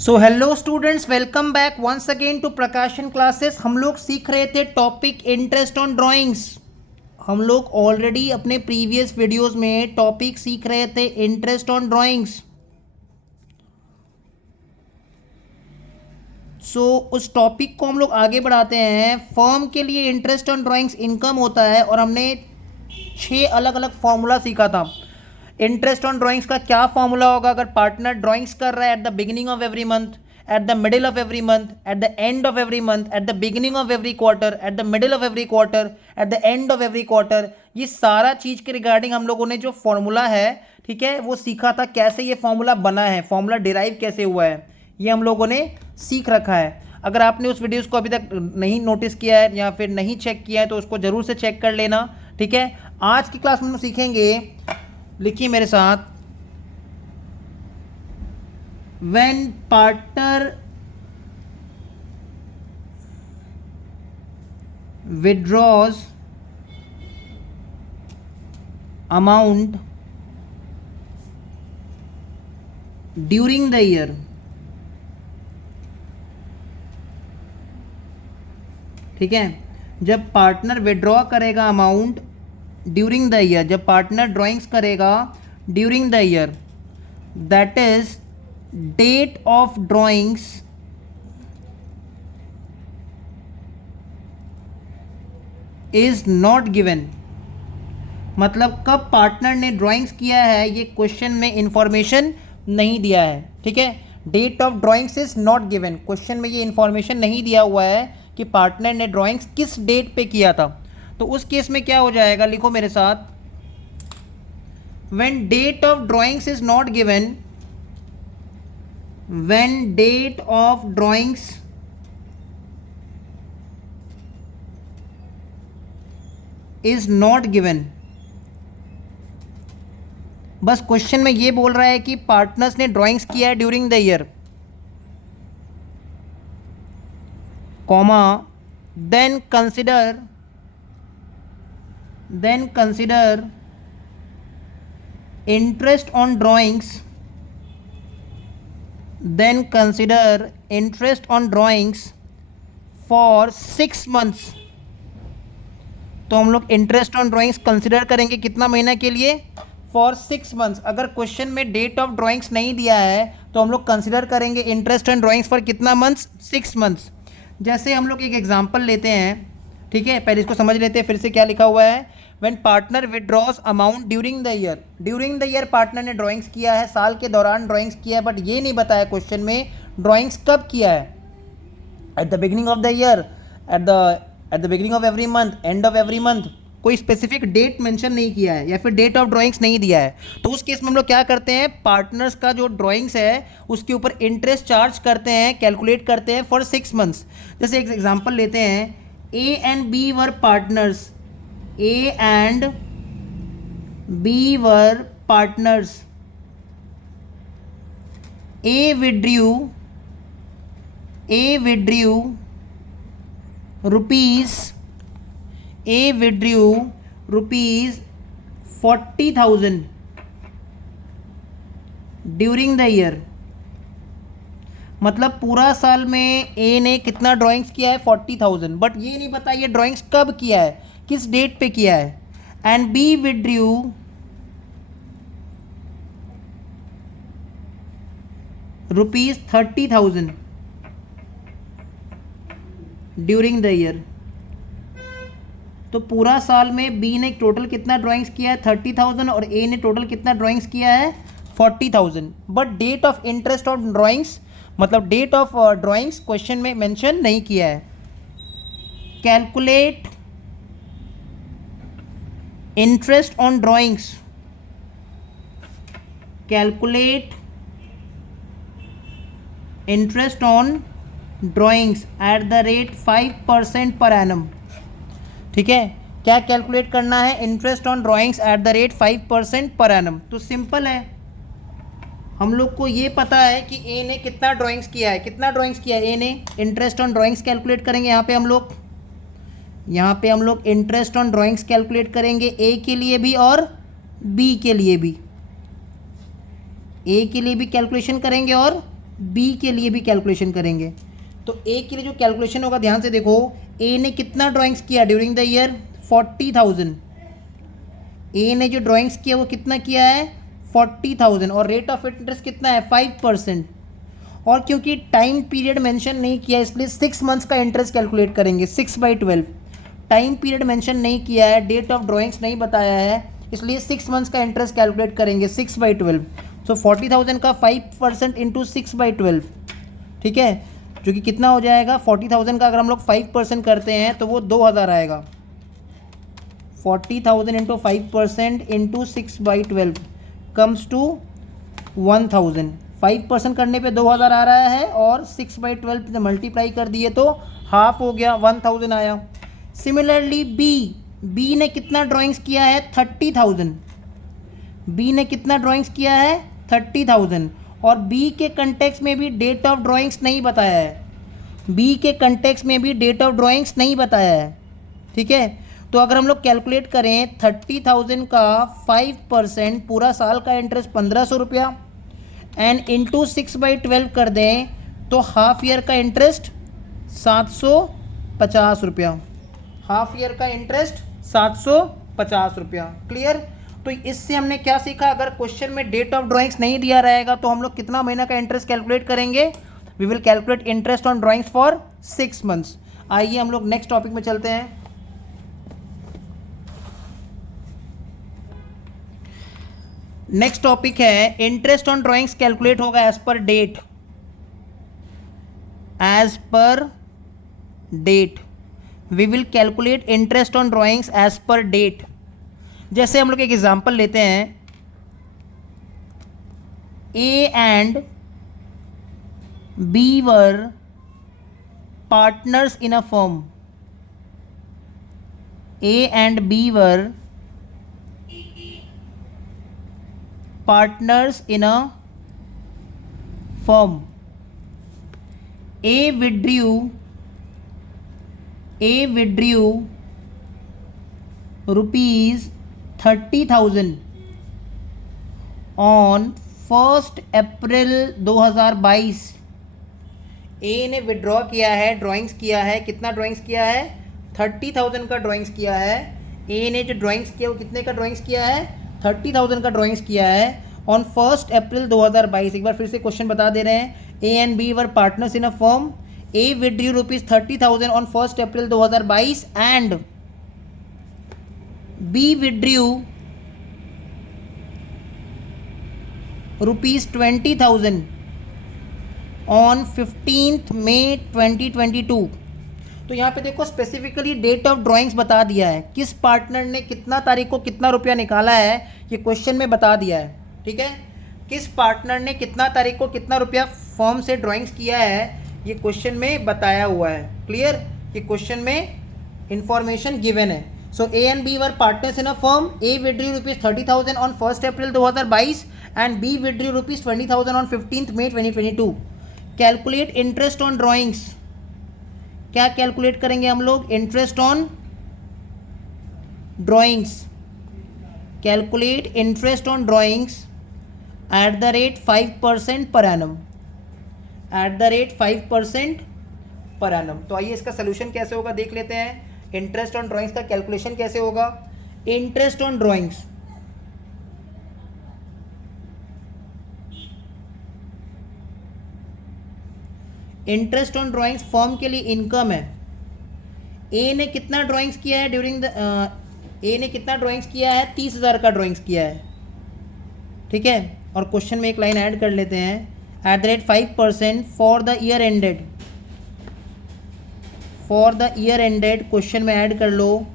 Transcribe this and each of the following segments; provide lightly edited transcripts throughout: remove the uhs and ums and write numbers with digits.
So hello students, welcome back once again to Prakashan classes. हम लोग सीख रहे थे टॉपिक इंटरेस्ट ऑन ड्राइंग्स। हम लोग ऑलरेडी अपने प्रीवियस वीडियोस में टॉपिक सीख रहे थे इंटरेस्ट ऑन ड्राइंग्स। सो उस टॉपिक को हम लोग आगे बढ़ाते हैं। फर्म के लिए इंटरेस्ट ऑन ड्राइंग्स इनकम होता है और हमने 6 अलग अलग फॉर्मूला सीखा था। इंटरेस्ट ऑन ड्राइंग्स का क्या फॉर्मूला होगा अगर पार्टनर ड्राइंग्स कर रहा है at the beginning of every month, at the middle of every month, at the end of every month, at the beginning of every quarter, at the middle of every quarter, at the end of every quarter. ये सारा चीज़ के regarding हम लोगों ने जो formula है, ठीक है, वो सीखा था। कैसे ये फॉर्मूला बना है, फॉर्मूला डिराइव कैसे हुआ है, ये हम लोगों ने सीख रखा है। अगर आपने उस वीडियोस को अभी तक नहीं नोटिस किया है या फिर नहीं चेक किया है तो उसको ज़रूर से चेक कर लेना, ठीक है। आज की क्लास में हम सीखेंगे, लिखिए मेरे साथ, when partner withdraws amount during the year, ठीक है, जब पार्टनर विड्रॉ करेगा अमाउंट ड्यूरिंग द ईयर, जब पार्टनर ड्राइंग्स करेगा during the year, that is date of drawings is not given. मतलब कब पार्टनर ने ड्राइंग्स किया है ये क्वेश्चन में इंफॉर्मेशन नहीं दिया है, ठीक है। Date of drawings is not given, question में ये इंफॉर्मेशन नहीं दिया हुआ है कि पार्टनर ने ड्राइंग्स किस डेट पे किया था। तो उस केस में क्या हो जाएगा, लिखो मेरे साथ, when date of drawings is not given, when date of drawings is not given, बस क्वेश्चन में ये बोल रहा है कि पार्टनर्स ने ड्राइंग्स किया है during the year, comma, then consider interest on drawings, then consider interest on drawings for 6 months। तो हम लोग इंटरेस्ट ऑन ड्राइंग्स कंसिडर करेंगे कितना महीना के लिए, फॉर 6 मंथ्स। अगर क्वेश्चन में डेट ऑफ ड्राइंग्स नहीं दिया है तो हम लोग कंसिडर करेंगे इंटरेस्ट ऑन ड्राइंग्स फॉर कितना मंथ्स, 6 मंथ्स। जैसे हम लोग एक एग्जांपल लेते हैं, ठीक है, पहले इसको समझ लेते हैं फिर से क्या लिखा हुआ है। When partner withdraws amount during the year, during the year partner ने ड्राइंग्स किया है, साल के दौरान ड्राइंग्स किया है, बट ये नहीं बताया क्वेश्चन में ड्राइंग्स कब किया है, at the beginning of the year, at the beginning of every month, end of every month, कोई स्पेसिफिक डेट मेंशन नहीं किया है या फिर डेट ऑफ ड्राइंग्स नहीं दिया है। तो उस केस में हम लोग क्या करते हैं, पार्टनर्स का जो ड्राइंग्स है उसके ऊपर इंटरेस्ट चार्ज करते हैं, कैलकुलेट करते हैं फॉर 6 मंथ्स। जैसे एक एग्जांपल लेते हैं, A and B were partners, A and B were partners, A withdrew rupees 40,000 during the year. मतलब पूरा साल में ए ने कितना ड्राइंग्स किया है, 40,000, बट ये नहीं पता ये ड्राइंग्स कब किया है, किस डेट पे किया है। And B withdrew rupees 30,000 during the year. तो पूरा साल में बी ने टोटल कितना ड्राइंग्स किया है, 30,000, और ए ने टोटल कितना ड्राइंग्स किया है, 40,000। But date of interest on drawings, मतलब डेट ऑफ ड्राइंग्स क्वेश्चन में मेंशन नहीं किया है। Calculate interest on drawings, calculate interest on drawings at the rate 5% per annum, ठीक है। क्या कैलकुलेट करना है, interest on drawings at the rate 5% per annum. तो सिंपल है, हम लोग को ये पता है कि ए ने कितना ड्राइंग्स किया है, कितना ड्राइंग्स किया है ए ने, इंटरेस्ट ऑन ड्राइंग्स कैलकुलेट करेंगे। यहाँ पे हम लोग इंटरेस्ट ऑन ड्राइंग्स कैलकुलेट करेंगे ए के लिए भी और बी के लिए भी। ए के लिए भी कैलकुलेशन करेंगे और बी के लिए भी कैलकुलेशन करेंगे। तो ए के लिए जो कैलकुलेशन होगा ध्यान से देखो, ए ने कितना ड्राइंग्स किया ड्यूरिंग द ईयर 40,000। ए ने जो ड्राइंग्स किया वो कितना किया है 40,000 और रेट ऑफ इंटरेस्ट कितना है 5%। और क्योंकि टाइम पीरियड मेंशन नहीं किया इसलिए 6 मंथ्स का इंटरेस्ट कैलकुलेट करेंगे 6/12। टाइम पीरियड मेंशन नहीं किया है, डेट ऑफ ड्राइंग्स नहीं बताया है, इसलिए 6 मंथ्स का इंटरेस्ट कैलकुलेट करेंगे 6/12। सो 40,000 का 5% इंटू 6/12, ठीक है, जो कि कितना हो जाएगा 40,000 का अगर हम लोग 5% करते हैं तो वो 2,000 आएगा। 40,000 इंटू 5% इंटू 6/12 कम्स टू 1,000। 5% करने पे 2,000 आ रहा है और 6/12 से मल्टीप्लाई कर दिए तो हाफ हो गया 1,000 आया। सिमिलरली बी ने कितना ड्राइंग्स किया है 30,000। बी ने कितना ड्राइंग्स किया है 30,000 और बी के कंटेक्स्ट में भी डेट ऑफ ड्राइंग्स नहीं बताया है। बी के कंटेक्स्ट में भी डेट ऑफ ड्राइंग्स नहीं बताया है, ठीक है। तो अगर हम लोग कैलकुलेट करें 30,000 का 5%, पूरा साल का इंटरेस्ट 1,500 रुपया, एंड इंटू 6/12 कर दें तो हाफ ईयर का इंटरेस्ट 750 रुपया। हाफ ईयर का इंटरेस्ट 750 रुपया। क्लियर। तो इससे हमने क्या सीखा, अगर क्वेश्चन में डेट ऑफ ड्राइंग्स नहीं दिया रहेगा तो हम लोग कितना महीना का इंटरेस्ट कैलकुलेट करेंगे, we will calculate interest on drawings for 6 months. आइए हम लोग नेक्स्ट टॉपिक में चलते हैं। नेक्स्ट टॉपिक है इंटरेस्ट ऑन ड्राइंग्स कैलकुलेट होगा as per date. As per date we will calculate interest on drawings as per date. जैसे हम लोग एक एग्जांपल लेते हैं, A and B were partners in a firm. A and B were partners in a firm. A withdrew rupees 30,000 on 1st April 2022। ए ने withdraw किया है, drawings किया है, कितना ड्राइंग्स किया है 30,000 का ड्राइंग्स किया है। ए ने जो ड्राइंग्स किया वो कितने का ड्राइंग्स किया है 30,000 का ड्राइंग्स किया है ऑन 1st April 2022। एक बार फिर से क्वेश्चन बता दे रहे हैं, A and B were partners in a firm. A withdrew rupees 30,000 on 1st April 2022 and B withdrew rupees 20,000 on 15th May 2022। तो यहाँ पे देखो स्पेसिफिकली डेट ऑफ ड्राइंग्स बता दिया है, किस पार्टनर ने कितना तारीख को कितना रुपया निकाला है ये क्वेश्चन में बता दिया है, ठीक है। किस पार्टनर ने कितना तारीख को कितना रुपया फर्म से ड्राइंग्स किया है ये क्वेश्चन में बताया हुआ है। क्लियर, ये क्वेश्चन में इंफॉर्मेशन गिवन है। So A and B were partners in a firm. A withdrew rupees 30,000 on 1st April 2022 and B withdrew rupees 20,000 on 15th May 2022। Calculate interest on drawings. क्या calculate करेंगे हम लोग, interest on drawings. Calculate interest on drawings at the rate 5% per annum. Eight the rate 5% per annum. तो आइए इसका solution कैसे होगा देख लेते हैं। इंटरेस्ट ऑन ड्राइंग्स का कैलकुलेशन कैसे होगा। Interest on drawings, interest on drawings form के लिए इनकम है। ए ने कितना ड्राइंग्स किया है ड्यूरिंग द ए ने कितना ड्राइंग्स किया है 30,000 का ड्राइंग्स किया है, ठीक है। और क्वेश्चन में एक लाइन ऐड कर लेते हैं, at the rate 5% for the year ended. For the year ended question में ऐड कर लो,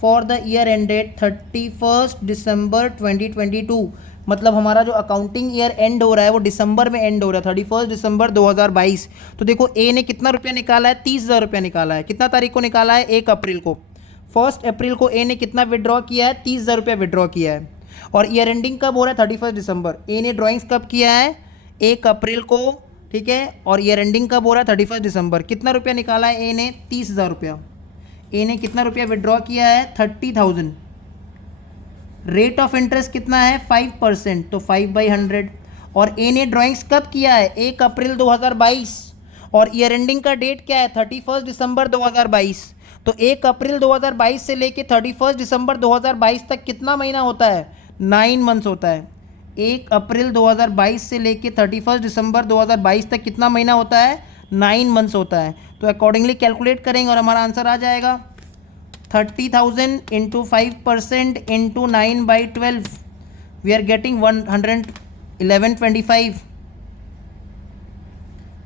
for the year ended 31 December 2022। मतलब हमारा जो अकाउंटिंग ईयर एंड हो रहा है वो दिसंबर में एंड हो रहा है 31 December 2022। तो देखो ए ने कितना रुपया निकाला है 30,000 रुपया निकाला है। कितना तारीख को निकाला है 1 अप्रैल को। 1 अप्रैल को ए ने कितना विड्रॉ किया है 30,000 रुपया विड्रॉ किया है। और ईयर एंडिंग कब हो रहा है 31 दिसंबर। ए ने ड्राइंग्स कब किया है 1 अप्रैल को, ठीक है। और ईयर एंडिंग कब हो रहा है 31 दिसंबर। कितना रुपया निकाला है ए ने 30,000 रुपया। ए ने कितना रुपया विड्रॉ किया है 30,000। रेट ऑफ इंटरेस्ट कितना है 5%, तो 5/100। और ए ने ड्राइंग्स कब किया है? 1 अप्रैल 2022 और ईयर एंडिंग का डेट क्या है? 31 दिसंबर 2022। तो 1 अप्रैल 2022 से लेके 31 दिसंबर 2022 तक कितना महीना होता है? 9 मंथ्स होता है। 1 अप्रैल 2022 से लेके 31 दिसंबर 2022 तक कितना महीना होता है? 9 मंथ्स होता है। तो अकॉर्डिंगली कैलकुलेट करेंगे और हमारा आंसर आ जाएगा 30,000 into 5% into 9/12 we are getting 1125।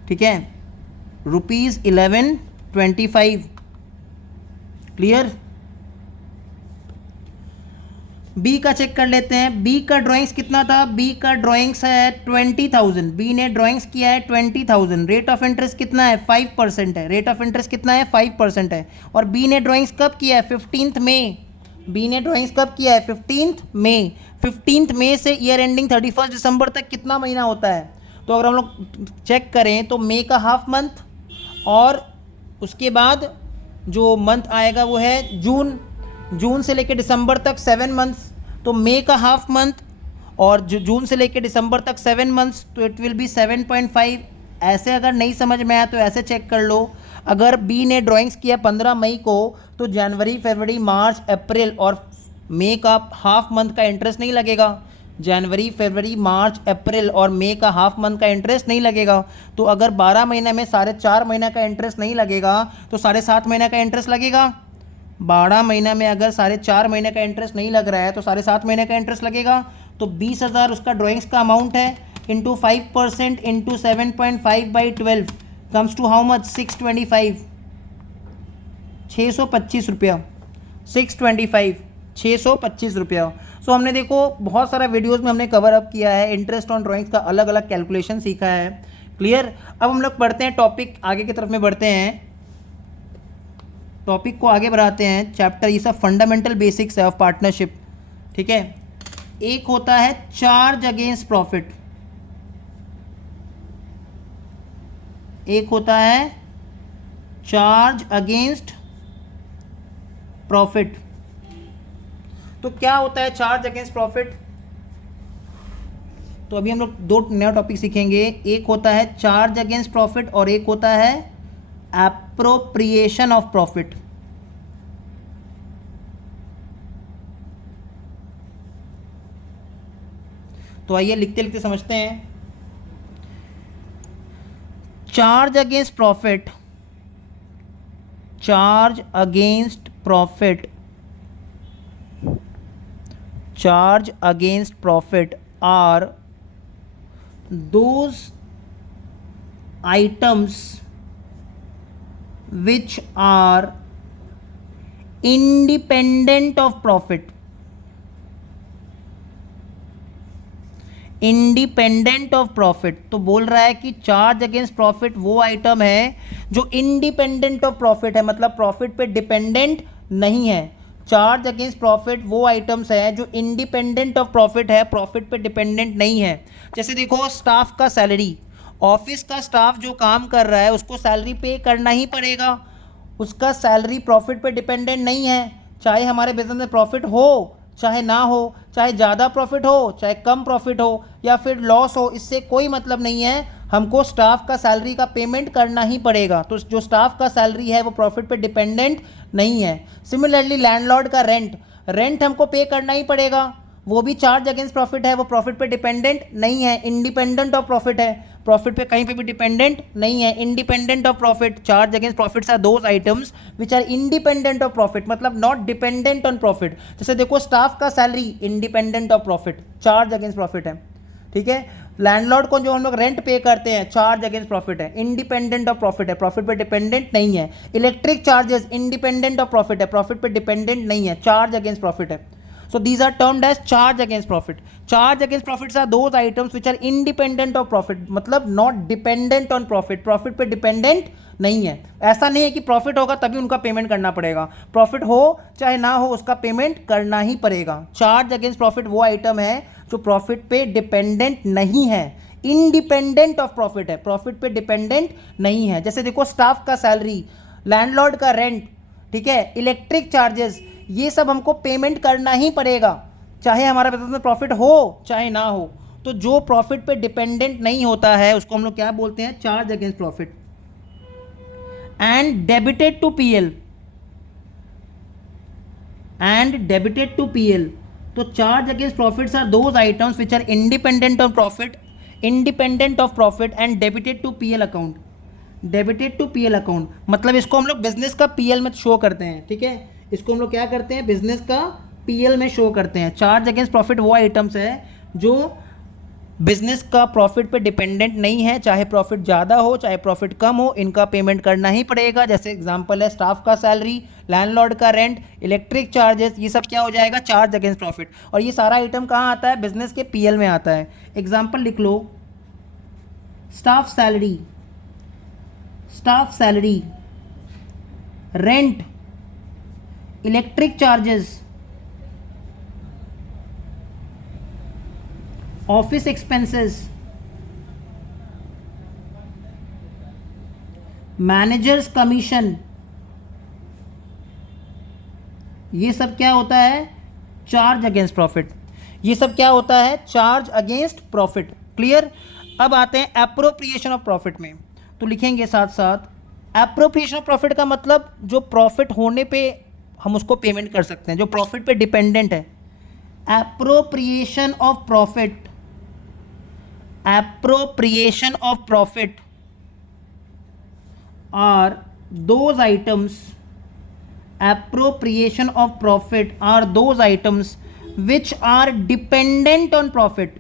ठीक है, ₹1125। क्लियर? बी का चेक कर लेते हैं। बी का ड्राइंग्स कितना था? बी का ड्राइंग्स है 20,000। बी ने ड्राइंग्स किया है 20,000। रेट ऑफ इंटरेस्ट कितना है? 5% है। रेट ऑफ इंटरेस्ट कितना है? 5% है। और बी ने ड्राइंग्स कब किया है? 15 मई। बी ने ड्राइंग्स कब किया है? 15 मई। 15 मई से ईयर एंडिंग 31 दिसंबर तक कितना महीना होता है? तो अगर हम लोग चेक करें तो मई का हाफ मंथ और उसके बाद जो मंथ आएगा वो है जून। जून से लेकर दिसंबर तक 7 मंथ्स। तो मई का हाफ मंथ और जून से लेकर दिसंबर तक 7 मंथ्स, तो इट विल बी 7.5। ऐसे अगर नहीं समझ में आया तो ऐसे चेक कर लो। अगर बी ने ड्राइंग्स किया 15 मई को तो जनवरी, फरवरी, मार्च, अप्रैल और मई का हाफ मंथ का इंटरेस्ट नहीं लगेगा। जनवरी, फरवरी, मार्च, अप्रैल और मई का हाफ मंथ का इंटरेस्ट नहीं लगेगा। तो अगर 12 महीने में 4.5 महीना का इंटरेस्ट नहीं लगेगा तो 7.5 महीना का इंटरेस्ट लगेगा। 12 महीना में अगर 4.5 महीने का इंटरेस्ट नहीं लग रहा है तो 7.5 महीने का इंटरेस्ट लगेगा। तो 20,000 उसका ड्राइंग्स का अमाउंट है, into 5% into 7.5/12 comes to how much? 625। 625 रुपया। 625 रुपया। सो हमने देखो बहुत सारा वीडियोज़ में हमने कवर अप किया है, इंटरेस्ट ऑन ड्राइंग्स का अलग अलग कैलकुलेशन सीखा है। क्लियर? अब हम लोग पढ़ते हैं टॉपिक आगे की तरफ में बढ़ते हैं, टॉपिक को आगे बढ़ाते हैं। चैप्टर ये सब फंडामेंटल बेसिक्स है ऑफ पार्टनरशिप। ठीक है, एक होता है चार्ज अगेंस्ट प्रॉफिट, एक होता है चार्ज अगेंस्ट प्रॉफिट। तो क्या होता है चार्ज अगेंस्ट प्रॉफिट? तो अभी हम लोग 2 नया टॉपिक सीखेंगे। एक होता है चार्ज अगेंस्ट प्रॉफिट और एक होता है एप्रोप्रिएशन ऑफ प्रॉफिट। तो आइए लिखते लिखते समझते हैं। Charge against profit, charge against profit, charge against profit are those items which are independent of profit, independent of profit. तो बोल रहा है कि चार्ज अगेंस्ट प्रॉफिट वो आइटम है जो इंडिपेंडेंट ऑफ प्रॉफिट है, मतलब प्रॉफिट पे डिपेंडेंट नहीं है। चार्ज अगेंस्ट प्रॉफिट वो आइटम्स है जो इंडिपेंडेंट ऑफ प्रॉफिट है, प्रॉफिट पे डिपेंडेंट नहीं है। जैसे देखो स्टाफ का सैलरी, ऑफिस का स्टाफ जो काम कर रहा है उसको सैलरी पे करना ही पड़ेगा, उसका सैलरी प्रॉफिट पे डिपेंडेंट नहीं है। चाहे हमारे बिजनेस में प्रॉफिट हो चाहे ना हो, चाहे ज़्यादा प्रॉफिट हो चाहे कम प्रॉफिट हो या फिर लॉस हो, इससे कोई मतलब नहीं है, हमको स्टाफ का सैलरी का पेमेंट करना ही पड़ेगा। तो जो स्टाफ का सैलरी है वो प्रॉफिट पे डिपेंडेंट नहीं है। सिमिलरली लैंडलॉर्ड का रेंट हमको पे करना ही पड़ेगा, वो भी चार्ज अगेंस्ट प्रॉफिट है, वो प्रॉफिट पे डिपेंडेंट नहीं है, इंडिपेंडेंट ऑफ प्रॉफिट है, प्रॉफिट पे कहीं पे भी डिपेंडेंट नहीं है, independent of profit. Charge against profits are those items which are independent of profit, मतलब नॉट डिपेंडेंट ऑन प्रॉफिट। जैसे देखो स्टाफ का salary independent of profit, charge against profit है। ठीक है, लैंडलॉर्ड को जो हम लोग रेंट पे करते हैं चार्ज अगेंस्ट प्रॉफिट है, इंडिपेंडेंट ऑफ प्रॉफिट है, प्रॉफिट पे डिपेंडेंट नहीं है। Electric charges independent of profit है, प्रॉफिट पे डिपेंडेंट नहीं है, चार्ज अगेंस्ट प्रॉफिट है। So these are termed as charge against profit. Charge against profits are those items which are independent of profit, मतलब not dependent on profit, profit पे dependent नहीं है। ऐसा नहीं है कि प्रॉफिट होगा तभी उनका पेमेंट करना पड़ेगा, प्रॉफिट हो चाहे ना हो उसका पेमेंट करना ही पड़ेगा। चार्ज अगेंस्ट प्रॉफिट वो आइटम है जो प्रॉफिट पे डिपेंडेंट नहीं है, इंडिपेंडेंट ऑफ प्रॉफिट है, प्रॉफिट पे डिपेंडेंट नहीं है। जैसे देखो स्टाफ का सैलरी, लैंडलॉर्ड का रेंट, ठीक है, इलेक्ट्रिक चार्जेस, ये सब हमको पेमेंट करना ही पड़ेगा, चाहे हमारा बिजनेस में प्रॉफिट हो चाहे ना हो। तो जो प्रॉफिट पे डिपेंडेंट नहीं होता है उसको हम लोग क्या बोलते हैं, charge against profit. And debited to PL, and debited to PL. तो charge against profits are those items which are independent of profit, independent of profit and debited to PL account. Debited to PL account मतलब इसको हम लोग business का PL में show करते हैं, ठीक है, इसको हम लोग क्या करते हैं, बिजनेस का पीएल में शो करते हैं। चार्ज अगेंस्ट प्रॉफिट वो आइटम्स है जो बिजनेस का प्रॉफिट पे डिपेंडेंट नहीं है, चाहे प्रॉफिट ज़्यादा हो चाहे प्रॉफिट कम हो, इनका पेमेंट करना ही पड़ेगा। जैसे एग्जांपल है स्टाफ का सैलरी, लैंडलॉर्ड का रेंट, इलेक्ट्रिक चार्जेस, ये सब क्या हो जाएगा, चार्ज अगेंस्ट प्रॉफिट। और ये सारा आइटम कहाँ आता है, बिजनेस के पीएल में आता है। एग्जांपल लिख लो, staff salary, staff salary, rent, electric charges, office expenses, managers commission, ये सब क्या होता है, चार्ज अगेंस्ट प्रॉफिट। ये सब क्या होता है, चार्ज अगेंस्ट प्रॉफिट। क्लियर। अब आते हैं एप्रोप्रिएशन ऑफ प्रॉफिट में, तो लिखेंगे साथ साथ एप्रोप्रिएशन ऑफ प्रॉफिट का मतलब जो प्रॉफिट होने पे हम उसको पेमेंट कर सकते हैं, जो प्रॉफिट पे डिपेंडेंट है। Appropriation of profit, appropriation of profit are those items, appropriation of profit are those items which are dependent on profit,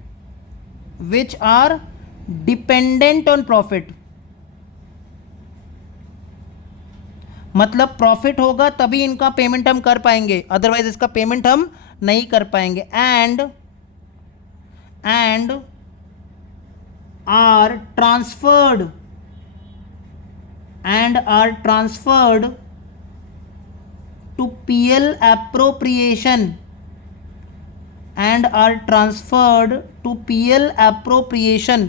which are dependent on profit। मतलब प्रॉफिट होगा तभी इनका पेमेंट हम कर पाएंगे, अदरवाइज इसका पेमेंट हम नहीं कर पाएंगे। And are transferred to PL appropriation, and are transferred to PL appropriation।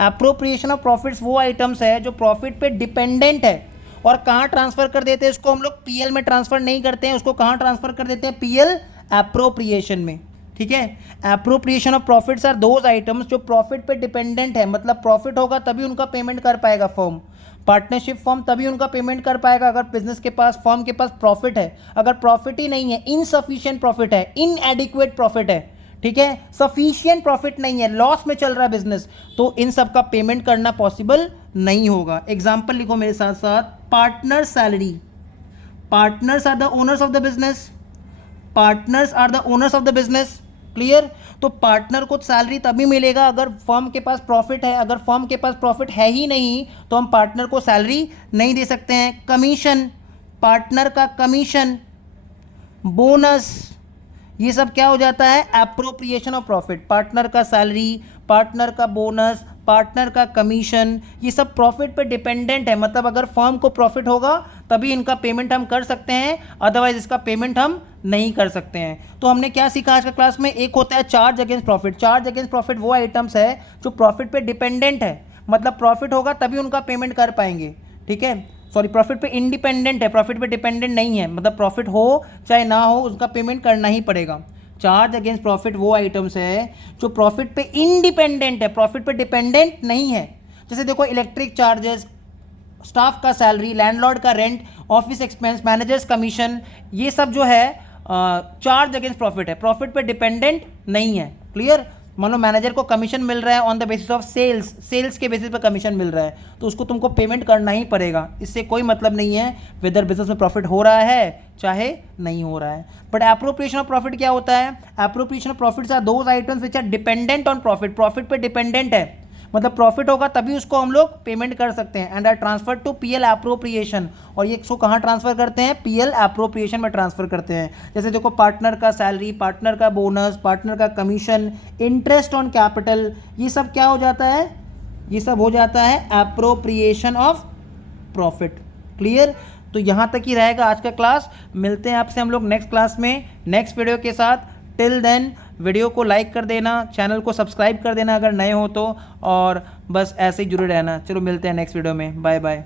Appropriation of profits वो आइटम्स है जो प्रॉफिट पे डिपेंडेंट है, और कहाँ ट्रांसफर कर देते हैं इसको हम लोग, पीएल में ट्रांसफर नहीं करते हैं, उसको कहाँ ट्रांसफर कर देते हैं, पीएल एप्रोप्रिएशन में। ठीक है, appropriation of profits are those items जो प्रॉफिट पे डिपेंडेंट है, मतलब प्रॉफिट होगा तभी उनका पेमेंट कर पाएगा फर्म, पार्टनरशिप फर्म तभी उनका पेमेंट कर पाएगा अगर बिजनेस के पास, फर्म के पास प्रॉफिट है। अगर प्रॉफिट ही नहीं है, इनसफिशिएंट प्रॉफिट है, इनएडिक्वेट प्रॉफिट है, ठीक है, सफिशिएंट प्रॉफिट नहीं है, लॉस में चल रहा है बिजनेस, तो इन सब का पेमेंट करना पॉसिबल नहीं होगा। एग्जांपल लिखो मेरे साथ साथ, partner salary, partners are the owners of the business, partners are the owners of the business. Clear. तो पार्टनर को सैलरी तभी मिलेगा अगर फर्म के पास प्रॉफिट है, अगर फर्म के पास प्रॉफिट है ही नहीं तो हम पार्टनर को सैलरी नहीं दे सकते हैं। कमीशन, पार्टनर का कमीशन, बोनस, ये सब क्या हो जाता है, एप्रोप्रिएशन ऑफ प्रॉफिट। पार्टनर का सैलरी, पार्टनर का बोनस, पार्टनर का कमीशन, ये सब प्रॉफिट पे डिपेंडेंट है, मतलब अगर फर्म को प्रॉफिट होगा तभी इनका पेमेंट हम कर सकते हैं, अदरवाइज इसका पेमेंट हम नहीं कर सकते हैं। तो हमने क्या सीखा आज का क्लास में, एक होता है charge against profit. Charge against profit वो आइटम्स है जो प्रॉफिट पे डिपेंडेंट है, मतलब प्रॉफिट होगा तभी उनका पेमेंट कर पाएंगे, ठीक है, सॉरी प्रॉफिट पे इंडिपेंडेंट है, प्रॉफिट पे डिपेंडेंट नहीं है, मतलब प्रॉफिट हो चाहे ना हो उसका पेमेंट करना ही पड़ेगा। चार्ज अगेंस्ट प्रॉफिट वो आइटम्स है जो प्रॉफिट पे इंडिपेंडेंट है, प्रॉफिट पे डिपेंडेंट नहीं है। जैसे देखो इलेक्ट्रिक चार्जेस, स्टाफ का सैलरी, लैंडलॉर्ड का rent, office expense, managers commission, ये सब जो है चार्ज अगेंस्ट प्रॉफिट है, प्रॉफिट पे डिपेंडेंट नहीं है। क्लियर। मान लो मैनेजर को कमीशन मिल रहा है on the basis of sales, sales के बेसिस पे कमीशन मिल रहा है, तो उसको तुमको पेमेंट करना ही पड़ेगा। इससे कोई मतलब नहीं है वेदर बिजनेस में प्रॉफिट हो रहा है चाहे नहीं हो रहा है। बट एप्रोप्रिएशन ऑफ प्रॉफिट क्या होता है, appropriation of profits are those items which are dependent on profit, profit पे डिपेंडेंट है, मतलब प्रॉफिट होगा तभी उसको हम लोग पेमेंट कर सकते हैं। And are transfer to PL appropriation, और ये इसको कहाँ ट्रांसफर करते हैं, पीएल एप्रोप्रिएशन में ट्रांसफर करते हैं। जैसे देखो पार्टनर का सैलरी, पार्टनर का बोनस, पार्टनर का कमीशन, इंटरेस्ट ऑन कैपिटल, ये सब क्या हो जाता है, ये सब हो जाता है एप्रोप्रिएशन ऑफ प्रॉफिट। क्लियर। तो यहाँ तक ही रहेगा आज का क्लास, मिलते हैं आपसे हम लोग नेक्स्ट क्लास में नेक्स्ट वीडियो के साथ। टिल देन वीडियो को लाइक कर देना, चैनल को सब्सक्राइब कर देना अगर नए हो तो, और बस ऐसे ही जुड़े रहना। चलो मिलते हैं नेक्स्ट वीडियो में, बाय बाय।